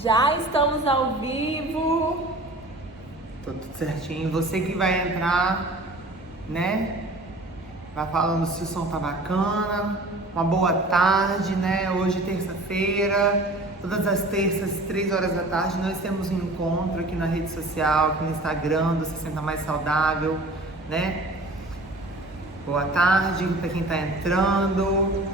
Já estamos ao vivo. Tudo certinho. Você que vai entrar, né? Vai falando se o som tá bacana. Uma boa tarde, né? Hoje, terça-feira. Todas as terças, 3 horas da tarde, nós temos um encontro aqui na rede social, aqui no Instagram, do Se Senta Mais Saudável, né? Boa tarde para quem tá entrando.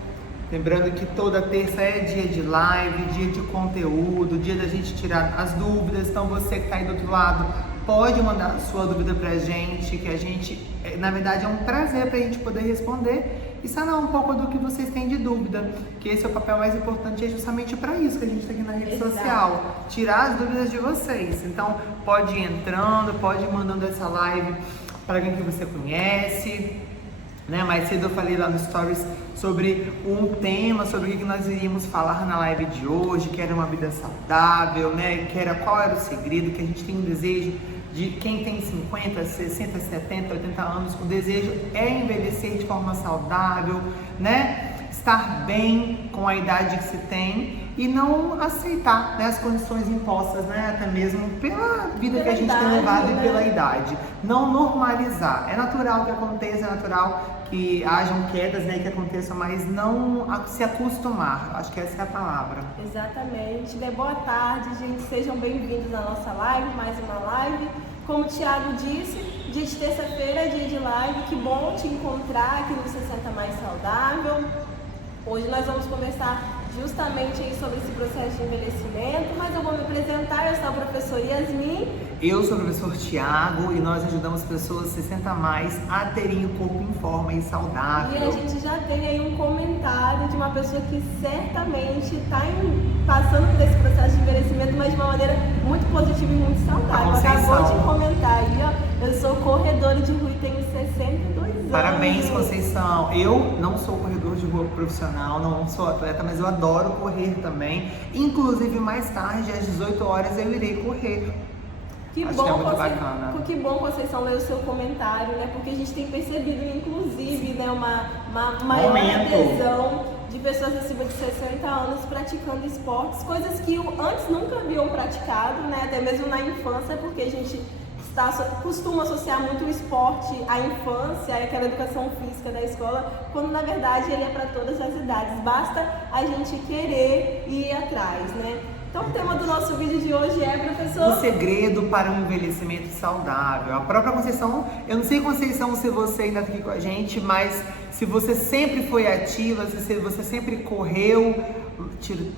Lembrando que toda terça é dia de live, dia de conteúdo, dia da gente tirar as dúvidas. Então você que tá aí do outro lado, pode mandar a sua dúvida pra gente, que a gente, na verdade, é um prazer pra gente poder responder e sanar um pouco do que vocês têm de dúvida, que esse é o papel mais importante, é justamente para isso que a gente tá aqui na rede social, tirar as dúvidas de vocês. Então pode ir entrando, pode ir mandando essa live para alguém que você conhece. Né? Mais cedo eu falei lá no Stories sobre um tema, sobre o que nós iríamos falar na live de hoje, que era uma vida saudável, né? Que era qual era o segredo, que a gente tem um desejo de quem tem 50, 60, 70, 80 anos, o desejo é envelhecer de forma saudável, né? Estar bem com a idade que se tem e não aceitar, né, as condições impostas, né, até mesmo pela vida que a gente tem levado e pela idade. Não normalizar. É natural que aconteça, é natural que hajam quedas, né, que aconteçam, mas não se acostumar. Acho que essa é a palavra. Exatamente. Boa tarde, gente. Sejam bem-vindos à nossa live, mais uma live. Como o Thiago disse, dia de terça-feira é dia de live. Que bom te encontrar aqui no Se Senta Mais Saudável. Hoje nós vamos conversar justamente aí sobre esse processo de envelhecimento, mas eu vou me apresentar. Eu sou a professora Yasmin. Eu sou o professor Thiago e nós ajudamos pessoas 60 a mais a terem o corpo em forma e saudável. E a gente já tem aí um comentário de uma pessoa que certamente está passando por esse processo de envelhecimento, mas de uma maneira muito positiva e muito saudável. Acabou de comentar aí, ó. Eu sou corredora de rua e tenho 62 anos. Parabéns, Conceição. Eu não sou corredor de rua profissional, não sou atleta, mas eu adoro correr também. Inclusive, mais tarde, às 18 horas, eu irei correr. Que Acho bom, que é muito bacana. Que bom, Conceição, ler o seu comentário, né? Porque a gente tem percebido, inclusive, né, uma maior adesão de pessoas acima de 60 anos praticando esportes, coisas que antes nunca haviam praticado, né? Até mesmo na infância, porque a gente costuma associar muito o esporte à infância, àquela educação física da escola, quando na verdade ele é para todas as idades. Basta a gente querer ir atrás, né? Então o tema do nosso vídeo de hoje é, professor? O segredo para um envelhecimento saudável. A própria Conceição, eu não sei, Conceição, se você ainda está aqui com a gente, mas se você sempre foi ativa, se você sempre correu, tiro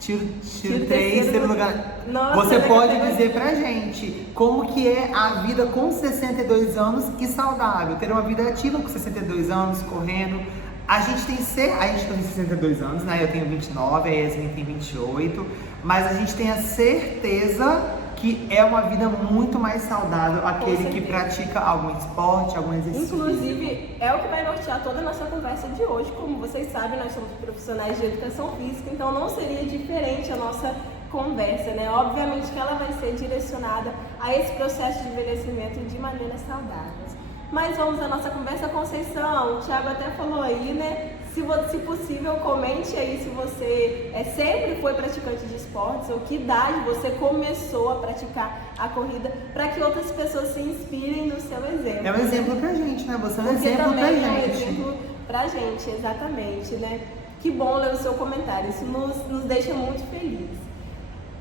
3, terceiro lugar. Nossa, você pode dizer pra gente como que é a vida com 62 anos e saudável, ter uma vida ativa com 62 anos, correndo. A gente tem 62 anos, né? Eu tenho 29, a Yasmin tem 28, mas a gente tem a certeza que é uma vida muito mais saudável aquele que pratica algum esporte, algum exercício. Inclusive, é o que vai nortear toda a nossa conversa de hoje. Como vocês sabem, nós somos profissionais de educação física, então não seria diferente a nossa conversa, né? Obviamente que ela vai ser direcionada a esse processo de envelhecimento de maneira saudável. Mas vamos à nossa conversa. Conceição, o Thiago até falou aí, né? Se possível, comente aí se você sempre foi praticante de esportes ou que idade você começou a praticar a corrida, para que outras pessoas se inspirem no seu exemplo. É um exemplo pra gente, né? Você é um Porque exemplo pra gente. É um exemplo pra gente, exatamente, né? Que bom ler o seu comentário, isso nos deixa muito felizes.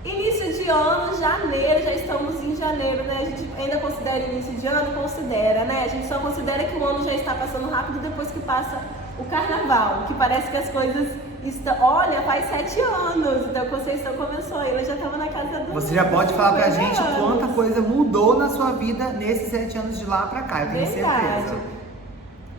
Início de ano, janeiro, já estamos em janeiro, né? A gente ainda considera início de ano? Considera, né? A gente só considera que o ano já está passando rápido depois que passa o carnaval, que parece que as coisas estão... Olha, faz 7 anos, então a Conceição começou, ela já estava na casa do... Você já pode falar pra gente quanta coisa mudou na sua vida nesses 7 anos de lá pra cá, eu tenho certeza.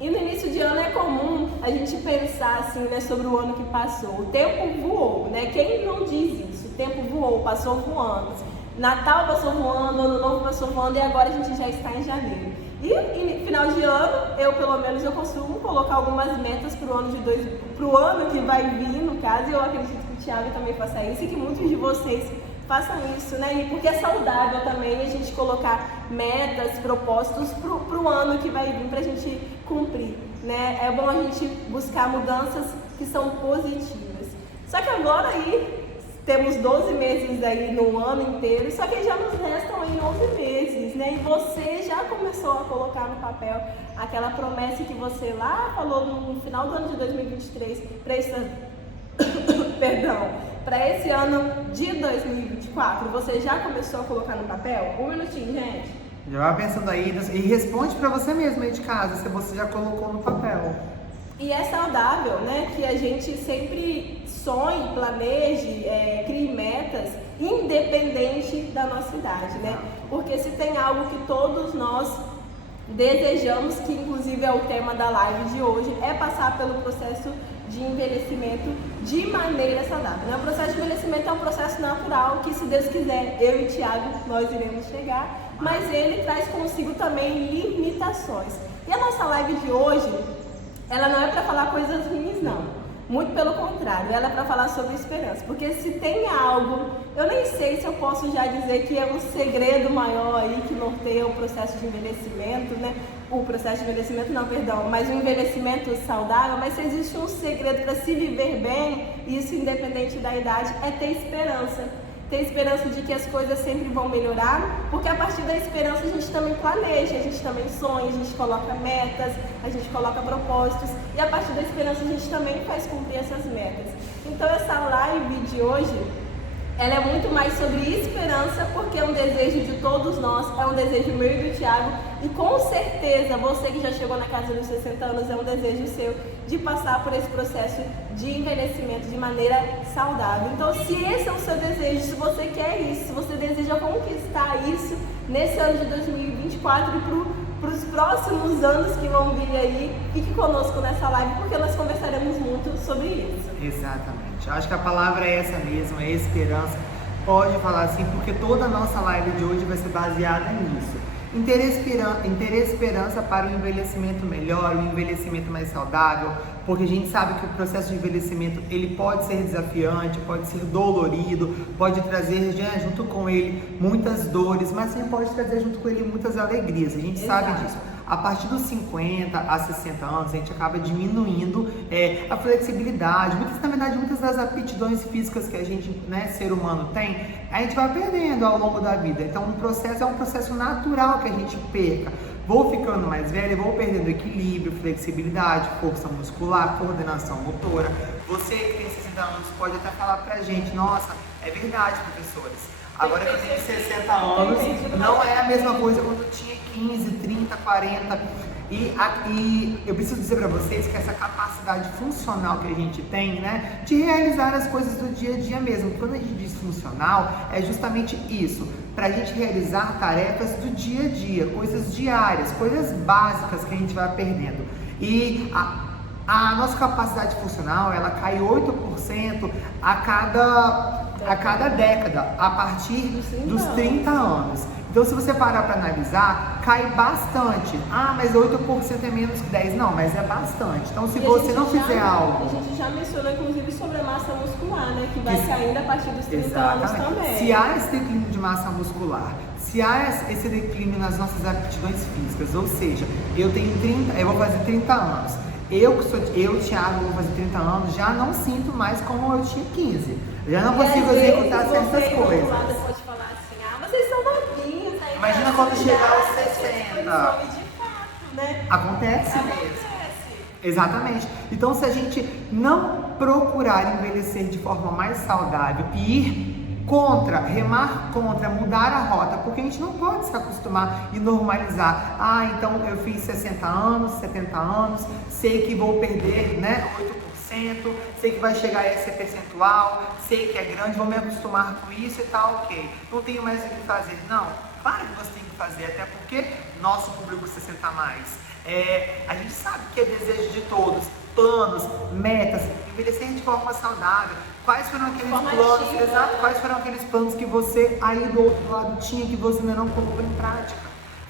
E no início de ano é comum a gente pensar assim, né, sobre o ano que passou. O tempo voou, né? Quem não diz isso? O tempo voou, passou voando. Natal passou voando, Ano Novo passou voando e agora a gente já está em janeiro. E final de ano, eu pelo menos eu costumo colocar algumas metas pro ano que vai vir, no caso, e eu acredito que o Thiago também faça isso e que muitos de vocês façam isso, né? E porque é saudável também a gente colocar metas, propósitos pro ano que vai vir pra gente cumprir, né? É bom a gente buscar mudanças que são positivas. Só que agora aí temos 12 meses aí no ano inteiro, só que já nos restam aí 11 meses, né? E você já começou a colocar no papel aquela promessa que você lá falou no final do ano de 2023 para esse ano de 2024. Você já começou a colocar no papel? Um minutinho, gente. Já vai pensando aí e responde para você mesmo aí de casa se você já colocou no papel. E é saudável, né, que a gente sempre sonhe, planeje, crie metas, independente da nossa idade, né? Porque se tem algo que todos nós desejamos, que inclusive é o tema da live de hoje, é passar pelo processo de envelhecimento de maneira saudável, né? O processo de envelhecimento é um processo natural que, se Deus quiser, eu e Thiago, nós iremos chegar, mas ele traz consigo também limitações. E a nossa live de hoje, ela não é para falar coisas ruins, não. Muito pelo contrário, ela é para falar sobre esperança. Porque se tem algo, eu nem sei se eu posso já dizer que é um segredo maior aí que norteia o processo de envelhecimento, né? O processo de envelhecimento, não, perdão, mas o envelhecimento saudável. Mas se existe um segredo para se viver bem, isso independente da idade, é ter esperança. Ter esperança de que as coisas sempre vão melhorar, porque a partir da esperança a gente também planeja, a gente também sonha, a gente coloca metas, a gente coloca propósitos, e a partir da esperança a gente também faz cumprir essas metas. Então essa live de hoje, ela é muito mais sobre esperança, porque é um desejo de todos nós, é um desejo meu e do Thiago, e com certeza você que já chegou na casa dos 60 anos, é um desejo seu de passar por esse processo de envelhecimento de maneira saudável. Então, se esse é o seu desejo, se você quer isso, se você deseja conquistar isso nesse ano de 2024 e para os próximos anos que vão vir aí, fique conosco nessa live, porque nós conversaremos muito sobre isso. Exatamente. Eu acho que a palavra é essa mesmo, é esperança. Pode falar assim, porque toda a nossa live de hoje vai ser baseada nisso. Em ter esperança para o envelhecimento melhor, o envelhecimento mais saudável, porque a gente sabe que o processo de envelhecimento ele pode ser desafiante, pode ser dolorido, pode trazer junto com ele muitas dores, mas também pode trazer junto com ele muitas alegrias, a gente sabe disso. A partir dos 50 a 60 anos, a gente acaba diminuindo a flexibilidade, muitas das aptidões físicas que a gente, né, ser humano tem, a gente vai perdendo ao longo da vida. Então é um processo natural que a gente perca. Vou ficando mais velho, vou perdendo equilíbrio, flexibilidade, força muscular, coordenação motora. Você que tem 60 anos pode até falar pra gente, nossa, é verdade, professores. Agora que eu tenho 60 anos, não é a mesma coisa quando eu tinha 15, 30, 40. E eu preciso dizer para vocês que essa capacidade funcional que a gente tem, né, de realizar as coisas do dia a dia mesmo. Quando a gente diz funcional, é justamente isso, para a gente realizar tarefas do dia a dia, coisas diárias, coisas básicas que a gente vai perdendo. E a nossa capacidade funcional, ela cai 8% a cada década, a partir dos 30 anos. Então, se você parar para analisar, cai bastante. Ah, mas 8% é menos que 10%. Não, mas é bastante. Então, se você não fizer algo... A gente já mencionou, inclusive, sobre a massa muscular, né? Que vai caindo a partir dos 30 anos também. Se há esse declínio de massa muscular, se há esse declínio nas nossas aptidões físicas, ou seja, eu vou fazer 30 anos. Eu, Thiago, vou fazer 30 anos, já não sinto mais como eu tinha 15. Já não consigo executar certas coisas. Pode falar assim, vocês são novinhos. Aí imagina quando chegar aos 60. De fato, né? Acontece mesmo. Exatamente. Então, se a gente não procurar envelhecer de forma mais saudável e ir remar contra, mudar a rota, porque a gente não pode se acostumar e normalizar. Ah, então eu fiz 60 anos, 70 anos, sei que vou perder, né, 8%, sei que vai chegar a esse percentual, sei que é grande, vou me acostumar com isso e tal, ok. Não tenho mais o que fazer. Não, claro que você tem que fazer, até porque nosso público 60 a mais. A gente sabe que é desejo de todos, planos, metas, envelhecer de forma saudável. Quais foram aqueles planos, quais foram aqueles planos que você aí do outro lado tinha, que você ainda não colocou em prática,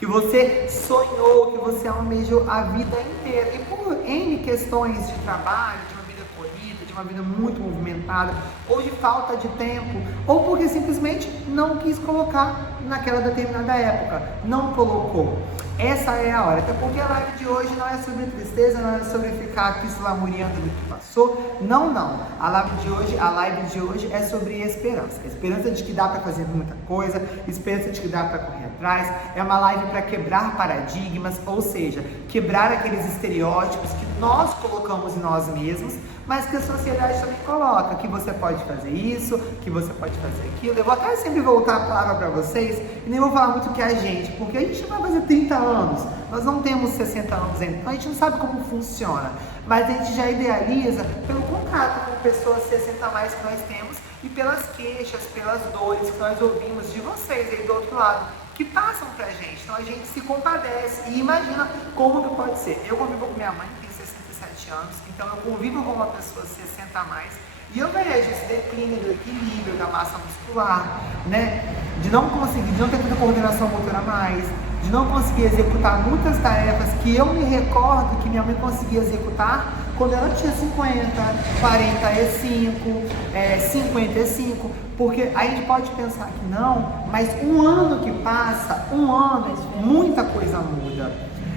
que você sonhou, que você almejou a vida inteira, e por N questões de trabalho, de uma vida corrida, de uma vida muito movimentada, ou de falta de tempo, ou porque simplesmente não quis colocar naquela determinada época, não colocou. Essa é a hora, até porque a live de hoje não é sobre tristeza, não é sobre ficar aqui se lamuriando do que passou, não. A live de hoje é sobre esperança. Esperança de que dá para fazer muita coisa, esperança de que dá para correr atrás. É uma live para quebrar paradigmas, ou seja, quebrar aqueles estereótipos que nós colocamos em nós mesmos, mas que a sociedade também coloca, que você pode fazer isso, que você pode fazer aquilo. Eu vou até sempre voltar a palavra para vocês, e nem vou falar muito que é a gente, porque a gente vai fazer 30 anos, nós não temos 60 anos ainda, então a gente não sabe como funciona, mas a gente já idealiza pelo contato com pessoas 60 a mais que nós temos, e pelas queixas, pelas dores que nós ouvimos de vocês aí do outro lado, que passam pra gente. Então a gente se compadece e imagina como que pode ser. Eu convivo com minha mãe, que tem 67 anos, então eu convivo com uma pessoa 60 a mais, e eu vejo esse declínio do equilíbrio, da massa muscular, né? De não ter tanta coordenação motora mais, de não conseguir executar muitas tarefas que eu me recordo que minha mãe conseguia executar quando ela tinha 50, 45, 55, porque a gente pode pensar que não, mas um ano que passa, muita coisa muda.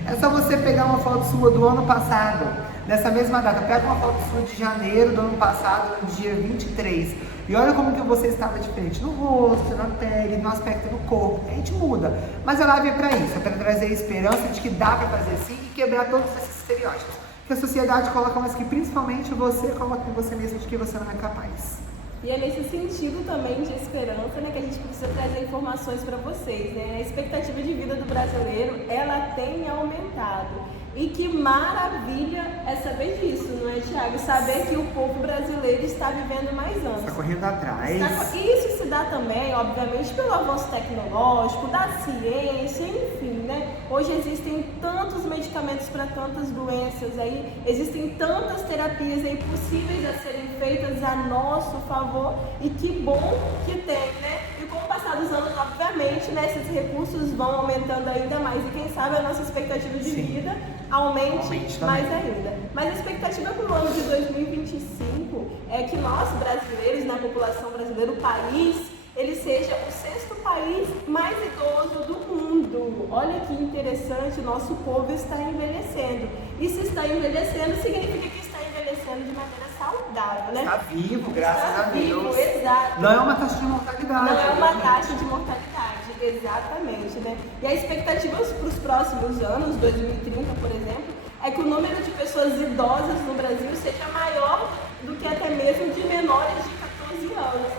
É só você pegar uma foto sua do ano passado, nessa mesma data, pega uma foto sua de janeiro do ano passado, no dia 23, e olha como que você estava diferente no rosto, na pele, no aspecto do corpo. A gente muda, mas a live é para isso, é para trazer a esperança de que dá para fazer sim e quebrar todos esses estereótipos que a sociedade coloca, mas que principalmente você coloca em você mesmo de que você não é capaz. E é nesse sentido também de esperança, né, que a gente precisa trazer informações para vocês, né? A expectativa de vida do brasileiro, ela tem aumentado. E que maravilha é saber disso, não é, Thiago? Saber que o povo brasileiro está vivendo mais anos. Está correndo atrás. Isso se dá também, obviamente, pelo avanço tecnológico, da ciência, enfim, né? Hoje existem tantos medicamentos para tantas doenças aí, existem tantas terapias aí possíveis a serem feitas a nosso favor, e que bom que tem, né? E com o passar dos anos, obviamente, né, esses recursos vão aumentando ainda mais, e quem sabe a nossa expectativa de vida aumente mais ainda. Mas a expectativa para o ano de 2025 é que nós brasileiros, na população brasileira, o país, ele seja o 6º país mais idoso do mundo. Olha que interessante, o nosso povo está envelhecendo. E se está envelhecendo, significa que está envelhecendo de maneira saudável, né? Está vivo, graças a Deus. Exato. Não é uma taxa de mortalidade. Não é uma taxa de mortalidade, exatamente, né? E a expectativa para os próximos anos, 2030, por exemplo, é que o número de pessoas idosas no Brasil seja maior do que até mesmo de menores de 14 anos.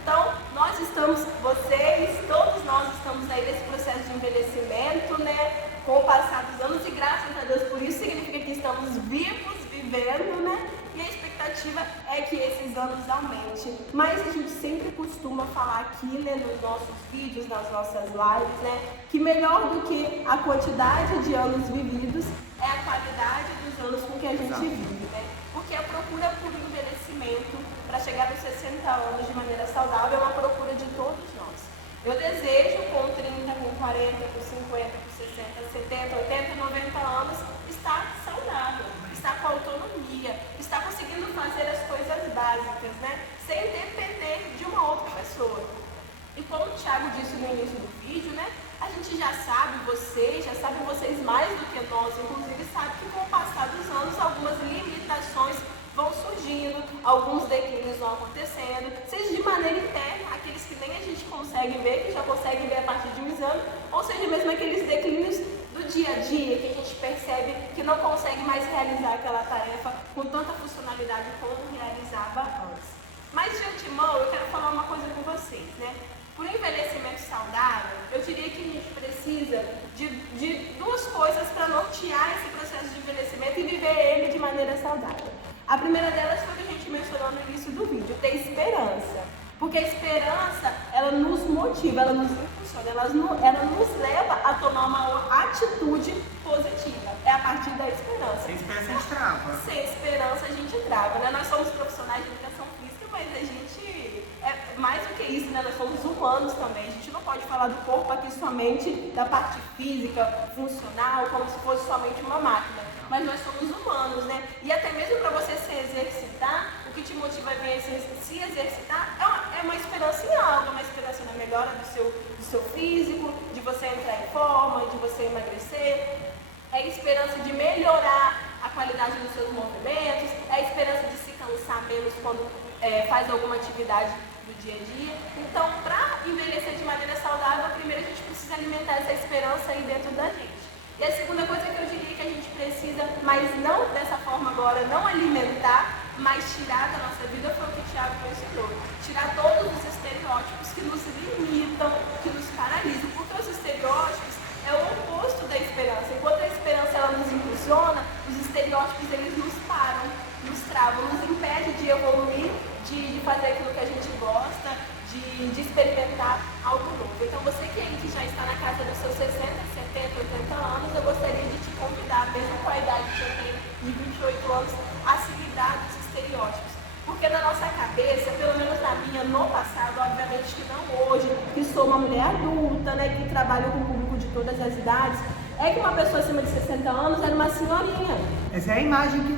Então, nós estamos, todos nós estamos aí nesse processo de envelhecimento, né? Com o passar dos anos, e graças a Deus por isso, significa que estamos vivos, vivendo, né? E a expectativa é que esses anos aumentem. Mas a gente sempre costuma falar aqui, né, nos nossos vídeos, nas nossas lives, né, que melhor do que a quantidade de anos vividos é a qualidade dos anos com que a gente vive, né? Porque a procura por envelhecimento, para chegar nos 60 anos de maneira saudável, é uma procura de todos nós. Eu desejo com 30, com 40, com 50, com 60, 70, 80, 90 anos estar saudável, estar com autonomia, estar conseguindo fazer as coisas básicas, né? Sem depender de uma outra pessoa. E como o Thiago disse no início do vídeo, né? A gente já sabe, vocês mais do que nós, inclusive, sabe que com o passar dos anos algumas limitações vão surgindo, alguns declínios vão acontecendo, seja de maneira interna, aqueles que nem a gente consegue ver, que já consegue ver a partir de um exame, ou seja mesmo aqueles declínios do dia a dia, que a gente percebe que não consegue mais realizar aquela tarefa com tanta funcionalidade como realizava antes. Mas de antemão, eu quero falar uma coisa com vocês, né? Por envelhecimento saudável, eu diria que a gente precisa de duas coisas para nortear esse processo de envelhecimento e viver ele de maneira saudável. A primeira delas foi o que a gente mencionou no início do vídeo, ter esperança. Porque a esperança, ela nos motiva, ela nos impulsiona, ela nos leva a tomar uma atitude positiva. É a partir da esperança. Sem esperança a gente trava. Sem esperança a gente trava, né? Nós somos profissionais de educação física, mas a gente é mais do que isso, né? Nós somos humanos também. A gente não pode falar do corpo aqui somente da parte física, funcional, como se fosse somente uma máquina. Mas nós somos humanos, né? E até mesmo para você se exercitar, o que te motiva a vir se exercitar é uma esperança em algo, uma esperança na melhora do seu físico, de você entrar em forma, de você emagrecer. É a esperança de melhorar a qualidade dos seus movimentos, é a esperança de se cansar menos quando faz alguma atividade do dia a dia. Então, para envelhecer de maneira saudável, primeiro a gente precisa alimentar essa esperança aí dentro da gente. E a segunda coisa que eu diria que a gente precisa, mas não dessa forma agora, não alimentar, mas tirar da nossa vida foi o que o Thiago mencionou. Tirar todos os estereótipos que nos limitam, que nos paralisam, porque os estereótipos é o oposto da esperança. Enquanto a esperança ela nos impulsiona, os estereótipos eles nos param, nos travam, nos impedem de evoluir, de fazer aquilo que a gente gosta, de experimentar algo novo. Então você que já está na casa dos seus 60, 70, 80 anos, eu gostaria de te convidar, mesmo com a idade que eu tenho, de 28 anos, a se livrar dos estereótipos. Porque na nossa cabeça, pelo menos na minha, no passado, obviamente que não hoje, que sou uma mulher adulta, né, que trabalho com o público de todas as idades, é que uma pessoa acima de 60 anos era uma senhorinha. Essa é a imagem que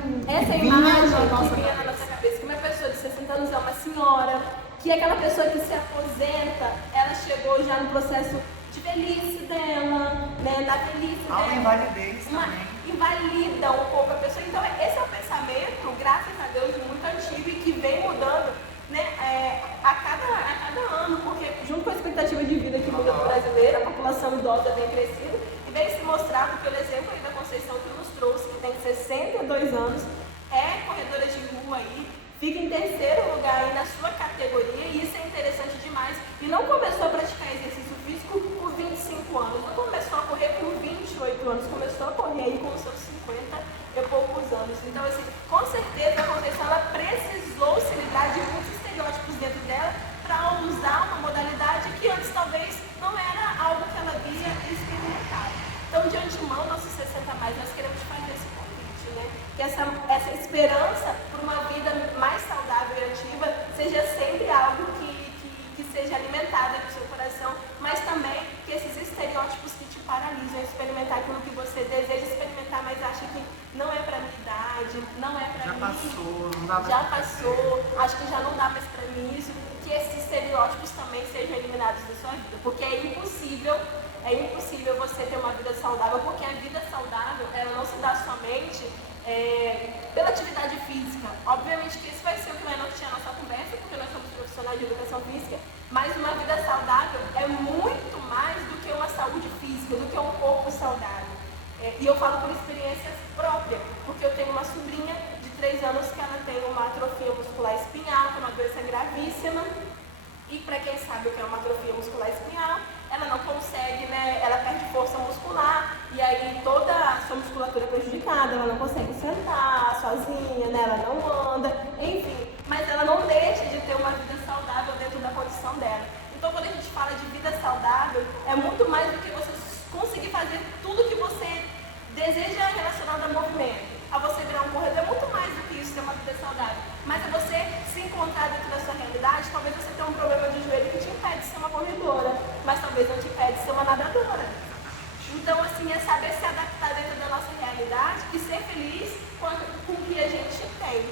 vinha na nossa cabeça, que uma pessoa de 60 anos é uma senhora, que aquela pessoa que se aposenta, ela chegou já no processo de velhice dela, né, da velhice dela. Uma invalidez também. Invalida um pouco a pessoa. Então, esse é um pensamento, graças a Deus, muito antigo e que vem mudando, né, a cada ano, porque junto com a expectativa de vida que muda no brasileiro, a população idosa tem crescido e vem se mostrado pelo exemplo aí da Conceição que nos trouxe, que tem 62 anos, é corredora de rua aí, fica em terceiro lugar aí na sua categoria e isso é interessante demais. E não começou a praticar exercício físico por 25 anos, não começou a correr por 28 anos, começou a correr aí com os seus 50 e poucos anos. Então, assim, com certeza a Conceição ela precisou se livrar de muitos estereótipos dentro dela para usar uma modalidade que antes talvez não era algo que ela via e experimentava. Então, de antemão, nossos 60 mais, nós queremos fazer esse convite, né? Que essa esperança por uma vida mais saudável e ativa seja sempre algo que seja alimentada no seu coração, mas também que esses estereótipos que te paralisam, experimentar aquilo que você deseja experimentar, mas acha que não é para minha idade, não é para mim. Já passou, acho que já não dá mais para mim isso, que esses estereótipos também sejam eliminados da sua vida, porque é impossível você ter uma vida saudável, porque a vida saudável, ela não se dá somente pela atividade física. Obviamente que esse vai ser o que vai nortear a nossa conversa, porque nós somos profissionais de educação física, mas uma vida saudável é muito mais do que uma saúde física, do que um corpo saudável. E eu falo por experiência própria, porque eu tenho uma sobrinha de 3 anos que ela tem uma atrofia muscular espinhal, que é uma doença gravíssima. E para quem sabe o que é uma atrofia muscular espinhal, ela não consegue, né? Ela perde força muscular e aí toda a sua musculatura é prejudicada, ela não consegue sentar sozinha, né? Ela não anda, enfim. Mas ela não deixa de ter uma vida saudável dentro da condição dela. Então, quando a gente fala de vida saudável, é muito mais do que você conseguir fazer tudo que você deseja relacionado ao movimento. A você virar um corredor é muito mais do que isso, ter uma vida saudável. Mas é você se encontrar dentro da sua realidade. Talvez você tenha um problema de joelho que te impede de ser uma corredora, mas talvez não te impede de ser uma nadadora. Então, assim, é saber se adaptar dentro da nossa realidade e ser feliz com o que a gente tem.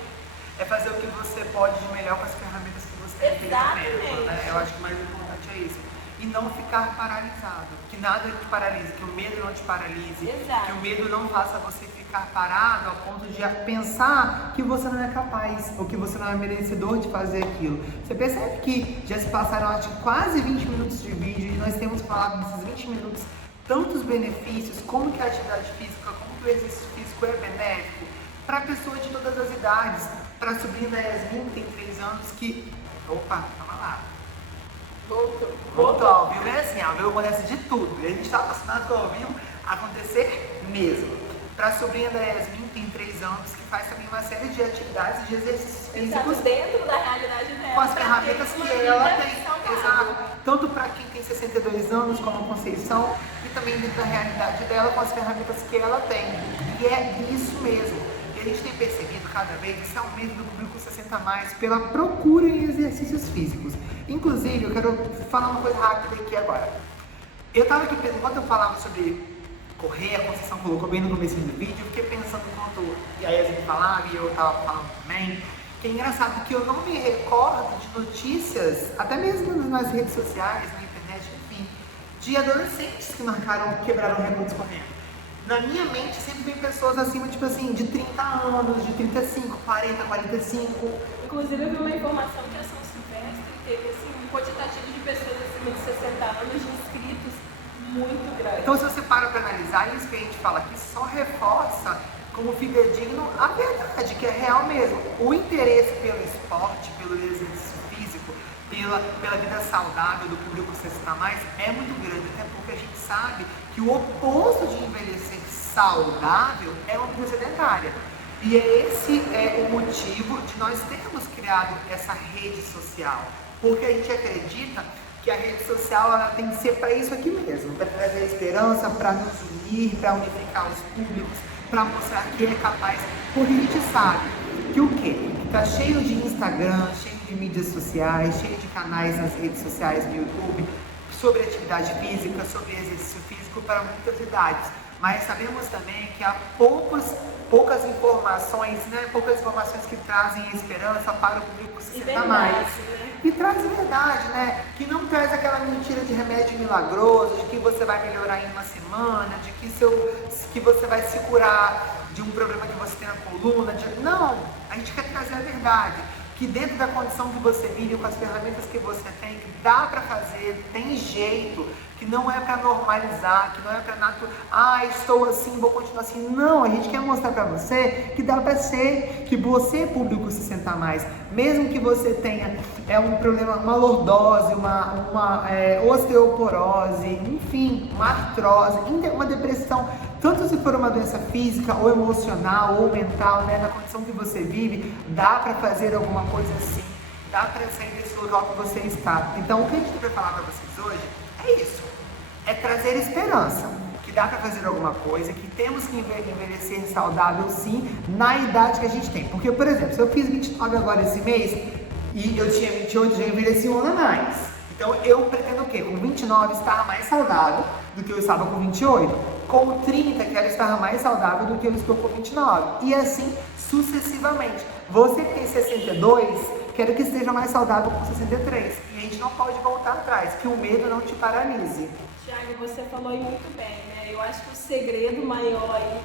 É fazer o que você pode de melhor com as ferramentas que você tem. Exatamente. Né? Eu acho que o mais importante é isso. E não ficar paralisado. Que nada te paralise, que o medo não te paralise. Exato. Que o medo não faça você ficar parado ao ponto de pensar que você não é capaz ou que você não é merecedor de fazer aquilo. Você percebe que já se passaram acho, quase 20 minutos de vídeo e nós temos falado nesses 20 minutos tantos benefícios, como que a atividade física, como que o exercício físico é benéfico para pessoas de todas as idades. Para a sobrinha da Yasmin, tem 3 anos, que... Opa, calma lá. Voltou ao vivo, é assim, ao vivo acontece de tudo. E a gente está acostumado com o ao vivo acontecer mesmo. Para a sobrinha da Yasmin, tem 3 anos, que faz também uma série de atividades de exercícios físicos dentro da realidade dela. Com as ferramentas que ela tem. Exato. Tanto para quem tem 62 anos, como a Conceição, e também dentro da realidade dela, com as ferramentas que ela tem. E é isso mesmo. E a gente tem percebido cada vez esse aumento do público 60 mais pela procura em exercícios físicos. Inclusive, eu quero falar uma coisa rápida aqui agora. Eu estava aqui, enquanto eu falava sobre correr, a Conceição colocou bem no começo do vídeo, eu fiquei pensando enquanto a Yasmin falava e eu estava falando também, Que é engraçado que eu não me recordo de notícias, até mesmo nas redes sociais, na internet, enfim, de adolescentes que quebraram recordes correndo. Na minha mente sempre vem pessoas acima, tipo assim, de 30 anos, de 35, 40, 45. Inclusive eu vi uma informação que a São Silvestre teve assim, um quantitativo de pessoas acima de 60 anos de inscritos muito grande. Então se você para pra analisar, isso que a gente fala aqui só reforça como fidedigno a verdade, que é real mesmo. O interesse pelo esporte, pelo exercício físico, pela vida saudável do público 60+, é muito grande, até porque a gente sabe que o oposto de envelhecer saudável é uma vida sedentária. E esse é o motivo de nós termos criado essa rede social, porque a gente acredita que a rede social ela tem que ser para isso aqui mesmo, para trazer esperança, para nos unir, para unificar os públicos, para mostrar que é capaz, porque a gente sabe que o quê? Está cheio de Instagram, cheio de mídias sociais, cheio de canais nas redes sociais, no YouTube, sobre atividade física, sobre exercício físico para muitas idades. Mas sabemos também que há poucas informações, né? Poucas informações que trazem esperança para o público 60+. Né? E traz verdade, né? Que não traz aquela mentira de remédio milagroso, de que você vai melhorar em uma semana, de que você vai se curar de um problema que você tem na coluna. Não, a gente quer trazer a verdade. Que dentro da condição que você vive, com as ferramentas que você tem, que dá pra fazer, tem jeito, que não é pra normalizar, que não é pra estou assim, vou continuar assim. Não, a gente quer mostrar pra você que dá pra ser, que você, público 60+, mesmo que você tenha um problema, uma lordose, uma osteoporose, enfim, uma artrose, uma depressão, tanto se for uma doença física, ou emocional, ou mental, né, na condição que você vive, dá pra fazer alguma coisa assim, dá pra sair desse local que você está. Então, o que a gente vai falar pra vocês hoje é isso, é trazer esperança, que dá pra fazer alguma coisa, que temos que envelhecer saudável sim, na idade que a gente tem. Porque, por exemplo, se eu fiz 29 agora esse mês, e eu tinha 28, já envelheci um ano a mais. Então, eu pretendo o quê? Com 29 estar mais saudável do que eu estava com 28. Com 30, quero estar mais saudável do que eu estou com 29. E assim sucessivamente. Você que tem 62, quero que esteja mais saudável com 63. E a gente não pode voltar atrás, que o medo não te paralise. Tiago, você falou aí muito bem, né? Eu acho que o segredo maior aí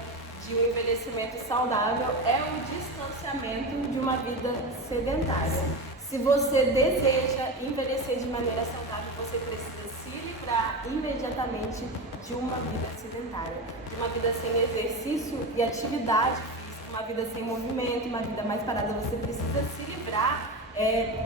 de um envelhecimento saudável é o distanciamento de uma vida sedentária. Se você deseja envelhecer de maneira saudável, você precisa se livrar imediatamente de uma vida sedentária, de uma vida sem exercício e atividade física, uma vida sem movimento, uma vida mais parada. Você precisa se livrar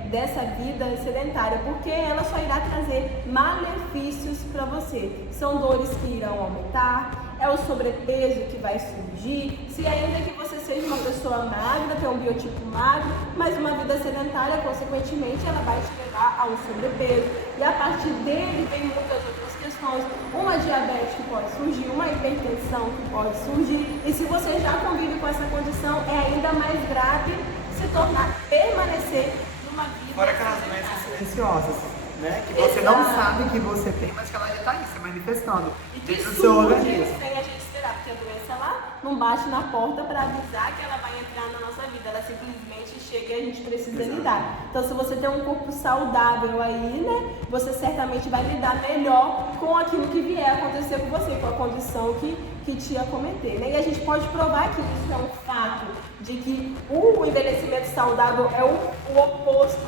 dessa vida sedentária, porque ela só irá trazer malefícios para você. São dores que irão aumentar, é o sobrepeso que vai surgir. Se ainda que você seja uma pessoa magra, tem um biotipo magro, mas uma vida sedentária, consequentemente, ela vai te levar a um sobrepeso. E a partir dele vem muitas outras questões, uma diabetes que pode surgir, uma hipertensão que pode surgir. E se você já convive com essa condição, é ainda mais grave se tornar, permanecer numa vida fora aquelas doenças silenciosas, né? Que você não sabe que você tem, mas que ela já está aí se manifestando dentro do seu organismo. Sem a gente esperar, porque a doença lá não bate na porta para avisar que ela vai entrar na nossa vida, ela simplesmente chega e a gente precisa lidar. Então, se você tem um corpo saudável aí, né, você certamente vai lidar melhor com aquilo que vier a acontecer com você, com a condição que te acometer, né? E a gente pode provar que isso é um fato, de que o envelhecimento saudável é o oposto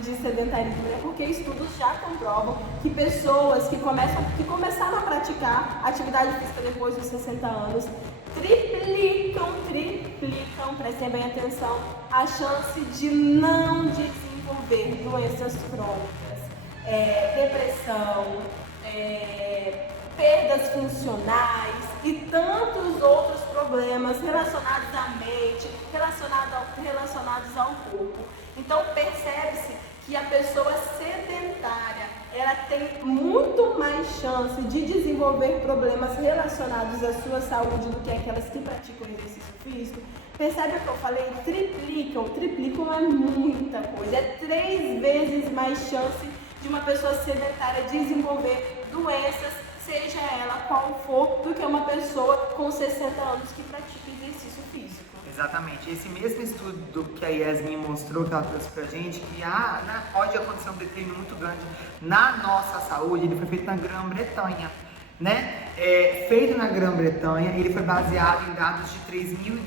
de sedentarismo, né? Porque estudos já comprovam que pessoas que começaram a praticar atividade física depois dos 60 anos triplicam, prestem bem atenção, a chance de não desenvolver doenças crônicas, depressão, perdas funcionais e tantos outros problemas relacionados à mente, relacionados ao corpo. Então percebe-se que a pessoa sedentária, ela tem muito mais chance de desenvolver problemas relacionados à sua saúde do que aquelas que praticam exercício físico. Percebe o que eu falei? Triplicam é muita coisa, é 3 vezes mais chance de uma pessoa sedentária desenvolver doenças, seja ela qual for, do que uma pessoa com 60 anos que pratica exercício físico. Exatamente. Esse mesmo estudo que a Yasmin mostrou, que ela trouxe pra gente, que pode acontecer um declínio muito grande na nossa saúde, ele foi feito na Grã-Bretanha, né? Feito na Grã-Bretanha, ele foi baseado em dados de 3.500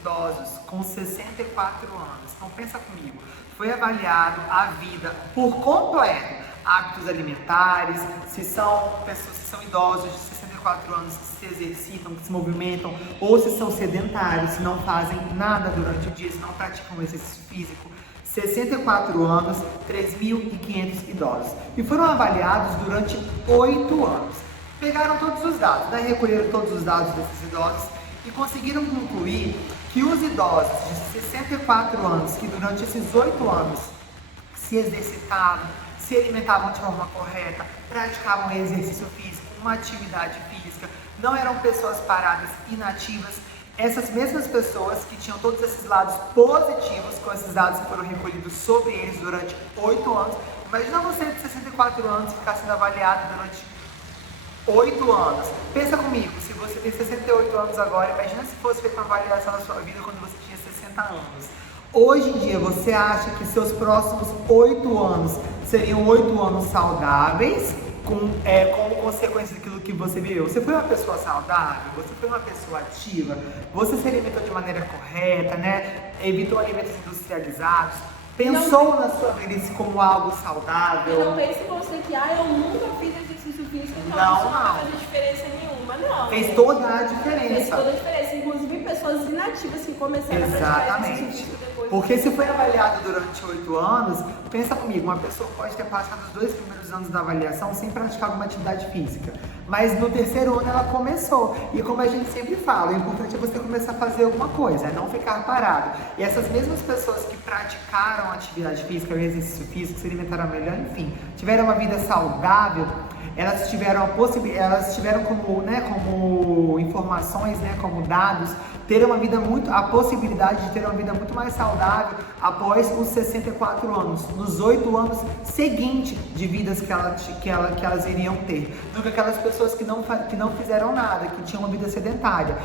idosos com 64 anos. Então pensa comigo, foi avaliado a vida por completo, hábitos alimentares, se são pessoas que são idosos de 64 anos que se exercitam, que se movimentam, ou se são sedentários, se não fazem nada durante o dia, se não praticam exercício físico. 64 anos, 3.500 idosos. E foram avaliados durante 8 anos. Pegaram todos os dados, né? Recolheram todos os dados desses idosos e conseguiram concluir que os idosos de 64 anos, que durante esses 8 anos se exercitavam, se alimentavam de forma correta, praticavam exercício físico, uma atividade física, não eram pessoas paradas, inativas. Essas mesmas pessoas que tinham todos esses lados positivos, com esses dados que foram recolhidos sobre eles durante 8 anos, imagina você de 64 anos ficar sendo avaliado durante 8 anos. Pensa comigo, se você tem 68 anos agora, imagina se fosse feita uma avaliação na sua vida quando você tinha 60 anos. Hoje em dia, você acha que seus próximos 8 anos seriam 8 anos saudáveis, como consequência daquilo que você viveu? Você foi uma pessoa saudável? Você foi uma pessoa ativa? Você se alimentou de maneira correta, né? Evitou alimentos industrializados? Pensou na sua velhice como algo saudável? Não pense você que, eu nunca fiz exercício físico, então Não, isso não vai não. fazer diferença nenhuma, não. Fez toda a diferença. Fez toda a diferença, inclusive pessoas inativas que começaram a praticar exercício físico depois. Porque se foi avaliado durante 8 anos, pensa comigo, uma pessoa pode ter passado os 2 primeiros anos da avaliação sem praticar alguma atividade física, mas no terceiro ano ela começou. E como a gente sempre fala, o importante é você começar a fazer alguma coisa, é não ficar parado. E essas mesmas pessoas que praticaram atividade física, o exercício físico, se alimentaram melhor, enfim, tiveram uma vida saudável, elas tiveram como informações, né, como dados, a possibilidade de ter uma vida muito mais saudável após os 64 anos, nos 8 anos seguintes de vidas que elas iriam ter, do que aquelas pessoas que não fizeram nada, que tinham uma vida sedentária.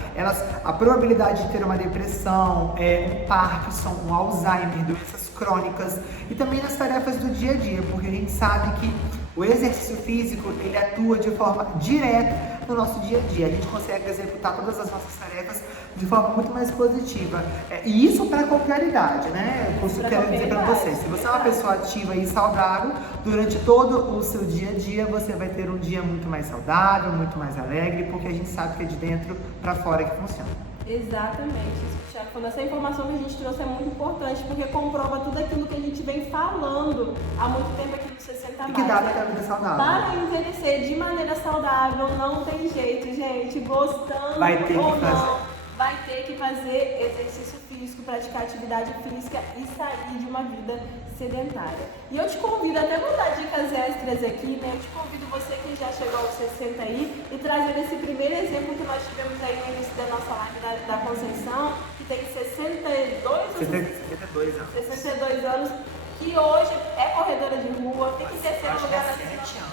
A probabilidade de ter uma depressão, um Parkinson, um Alzheimer, doenças crônicas, e também nas tarefas do dia a dia, porque a gente sabe que o exercício físico, ele atua de forma direta no nosso dia a dia. A gente consegue executar todas as nossas tarefas de forma muito mais positiva. E isso para qualquer idade, né? Eu quero dizer para vocês, se você é uma pessoa ativa e saudável, durante todo o seu dia a dia, você vai ter um dia muito mais saudável, muito mais alegre, porque a gente sabe que é de dentro para fora que funciona. Exatamente, Thiago. Quando essa informação que a gente trouxe é muito importante, porque comprova tudo aquilo que a gente vem falando há muito tempo aqui no 60 Mais. E que dá para a vida saudável. Para envelhecer de maneira saudável, não tem jeito, gente. Gostando ou não, vai ter que fazer exercício físico, praticar atividade física e sair de uma vida sedentária. E eu te convido, até vou dar dicas extras aqui, né? Eu te convido você que já chegou aos 60 aí e trazer esse primeiro exemplo que nós tivemos aí no início da nossa live da Conceição, que tem 62 anos, que hoje é corredora de rua, tem que ter seu lugar na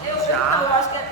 Eu acho que é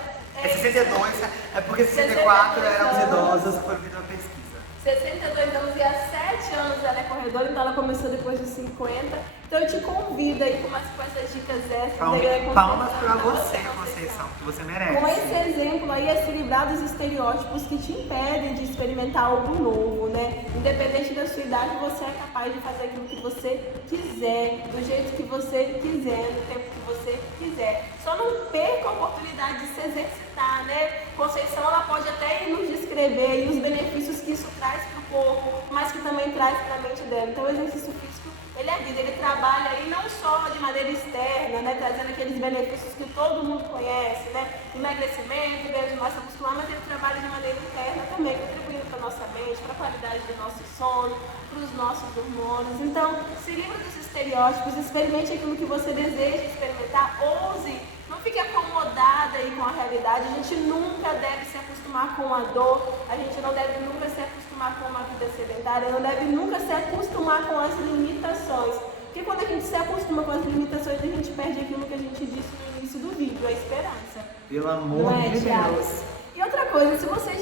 62, é porque 64 eram os idosos que foram vindo a pesquisa. 62 anos e há 7 anos ela é corredora, então ela começou depois dos 50. Então eu te convido aí com essas dicas extras. Palmas pra você, Conceição, que você merece. Com esse exemplo aí, é se livrar dos estereótipos que te impedem de experimentar algo novo, né? Independente da sua idade, você é capaz de fazer aquilo que você quiser, do jeito que você quiser, no tempo que você quiser. Só não perca a oportunidade de se exercitar, né? Conceição, ela pode até nos descrever os benefícios que isso traz para o corpo, mas que também traz para a mente dela. Então, o exercício físico, ele é vida, ele trabalha aí não só de maneira externa, né, trazendo aqueles benefícios que todo mundo conhece, né, emagrecimento, ganho de massa muscular, mas ele trabalha de maneira interna também, contribuindo para a nossa mente, para a qualidade do nosso sono, para os nossos hormônios. Então, se livre dos estereótipos, experimente aquilo que você deseja experimentar, ouse, não fique acomodada aí com a realidade. A gente nunca deve se acostumar com a dor, a gente não deve nunca se acostumar com uma vida sedentária, não deve nunca se acostumar com as limitações. Porque quando a gente se acostuma com as limitações, a gente perde aquilo que a gente disse no início do vídeo, a esperança. Pelo amor de Deus. E outra coisa, se você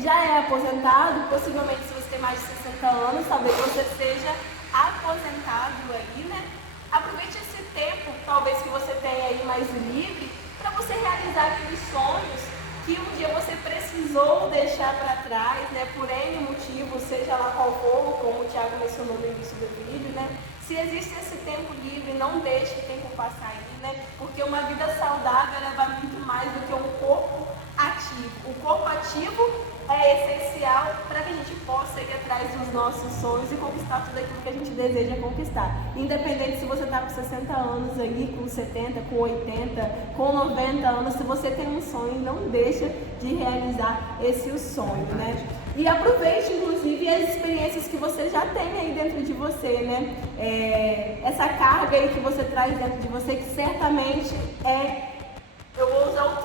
já é aposentado, possivelmente se você têm mais de 60 anos, talvez você seja aposentado aí, né? Aproveite esse tempo, talvez que você tenha aí mais livre, para você realizar aqueles sonhos que um dia você precisou deixar para trás, né? Por N motivos, seja lá qual for, como o Thiago mencionou no início do vídeo, né? Se existe esse tempo livre, não deixe o tempo passar aí, né? Porque uma vida saudável leva muito mais do que um corpo ativo. O corpo ativo é essencial para que a gente possa ir atrás dos nossos sonhos e conquistar tudo aquilo que a gente deseja conquistar. Independente se você está com 60 anos aí, com 70, com 80, com 90 anos, se você tem um sonho, não deixa de realizar esse sonho, né? E aproveite, inclusive, as experiências que você já tem aí dentro de você, né? Essa carga aí que você traz dentro de você, que certamente eu vou usar o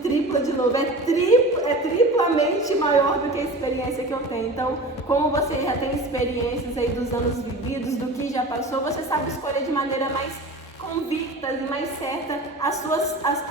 tripla de novo, é triplamente maior do que a experiência que eu tenho. Então, como você já tem experiências aí dos anos vividos, do que já passou, você sabe escolher de maneira mais convicta e mais certa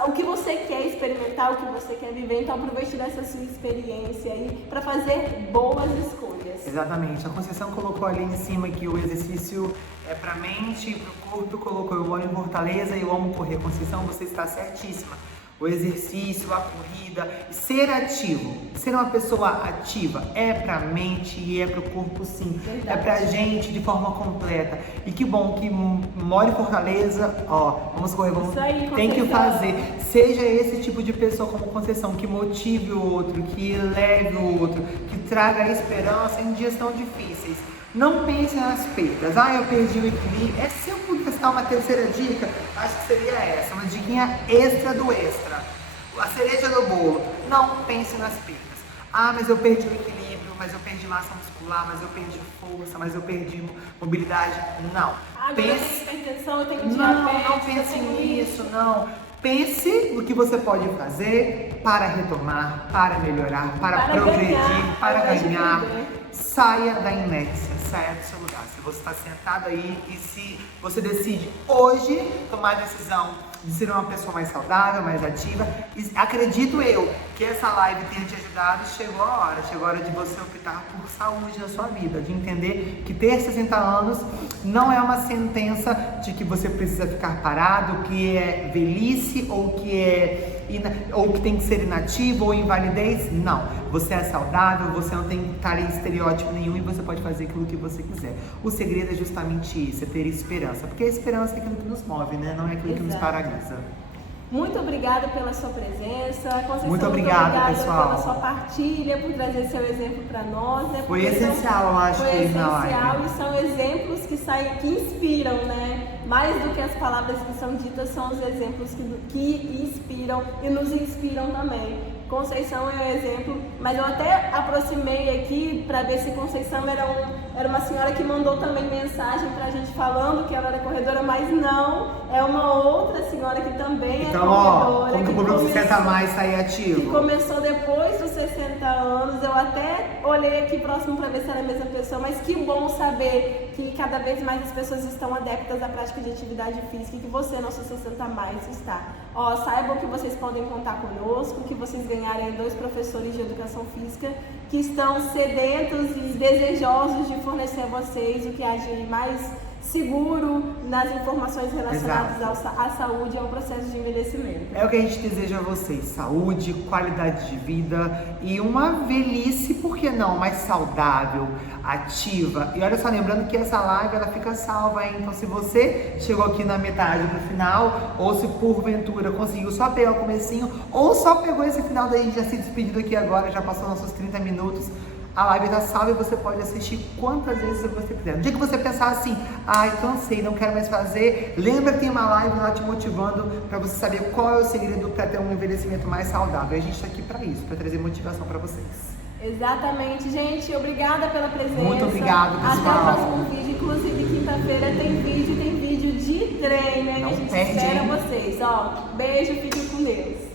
o que você quer experimentar, o que você quer viver. Então aproveite dessa sua experiência aí para fazer boas escolhas. Exatamente, a Conceição colocou ali em cima que o exercício é para a mente e para o corpo, colocou: eu moro em Fortaleza e eu amo correr. Conceição, você está certíssima. O exercício, a corrida, ser ativo, ser uma pessoa ativa é pra mente e é pro corpo, sim. Verdade. É pra gente de forma completa. E que bom que mora em Fortaleza, vamos correr, tem que fazer. Seja esse tipo de pessoa como Conceição, que motive o outro, que eleve o outro, que traga esperança em dias tão difíceis. Não pense nas perdas. Eu perdi o equilíbrio. Se eu pudesse dar uma terceira dica, acho que seria essa, uma diquinha extra do extra. A cereja do bolo. Não pense nas perdas. Mas eu perdi o equilíbrio, mas eu perdi massa muscular, mas eu perdi força, mas eu perdi mobilidade. Não. Eu tenho hipertensão, eu tenho diabetes. Não pense nisso, não. Pense no que você pode fazer para retomar, para melhorar, para progredir, para ganhar. Saia da inércia, saia do seu lugar. Se você está sentado aí e se você decide hoje tomar a decisão de ser uma pessoa mais saudável, mais ativa, acredito eu que essa live tenha te ajudado. Chegou a hora de você optar por saúde na sua vida, de entender que ter 60 anos não é uma sentença de que você precisa ficar parado, que é velhice ou que tem que ser inativo ou invalidez. Não, você é saudável, você não tem que estar em estereótipo nenhum e você pode fazer aquilo que você quiser. O segredo é justamente isso, é ter esperança, porque a esperança é aquilo que nos move, né? Não é aquilo que nos paralisa. Muito obrigada pela sua presença, Conceição. Muito obrigada, pessoal, pela sua partilha, por trazer seu exemplo para nós, né? Foi essencial, eu acho, foi essencial e são exemplos que inspiram, né? Mais do que as palavras que são ditas, são os exemplos que inspiram e nos inspiram também. Conceição é um exemplo, mas eu até aproximei aqui para ver se Conceição era uma senhora que mandou também mensagem pra gente falando que ela era corredora, mas não, é uma outra senhora que também é corredora. Como que o público se senta mais, sair ativo? Que começou depois dos 60 anos, eu até olhei aqui próximo para ver se era a mesma pessoa, mas que bom saber que cada vez mais as pessoas estão adeptas à prática de atividade física e que você, nosso 60 mais, está. Saibam que vocês podem contar conosco, que vocês ganharem 2 professores de educação física que estão sedentos e desejosos de fornecer a vocês o que há de mais seguro nas informações relacionadas à saúde e ao processo de envelhecimento. É o que a gente deseja a vocês: saúde, qualidade de vida e uma velhice, por que não, mais saudável, ativa. E olha só, lembrando que essa live ela fica salva, hein? Então se você chegou aqui na metade do final, ou se porventura conseguiu só pegar o comecinho, ou só pegou esse final daí, já se despedido aqui agora, já passou nossos 30 minutos, a live está salva e você pode assistir quantas vezes você quiser. No dia que você pensar assim, cansei, não quero mais fazer, lembra que tem uma live lá te motivando para você saber qual é o segredo para ter um envelhecimento mais saudável. A gente está aqui para isso, para trazer motivação para vocês. Exatamente, gente. Obrigada pela presença. Muito obrigado, pessoal. Até o próximo vídeo. Inclusive, quinta-feira tem vídeo de treino. Não a gente perde, espera hein? vocês. Beijo, fiquem com Deus.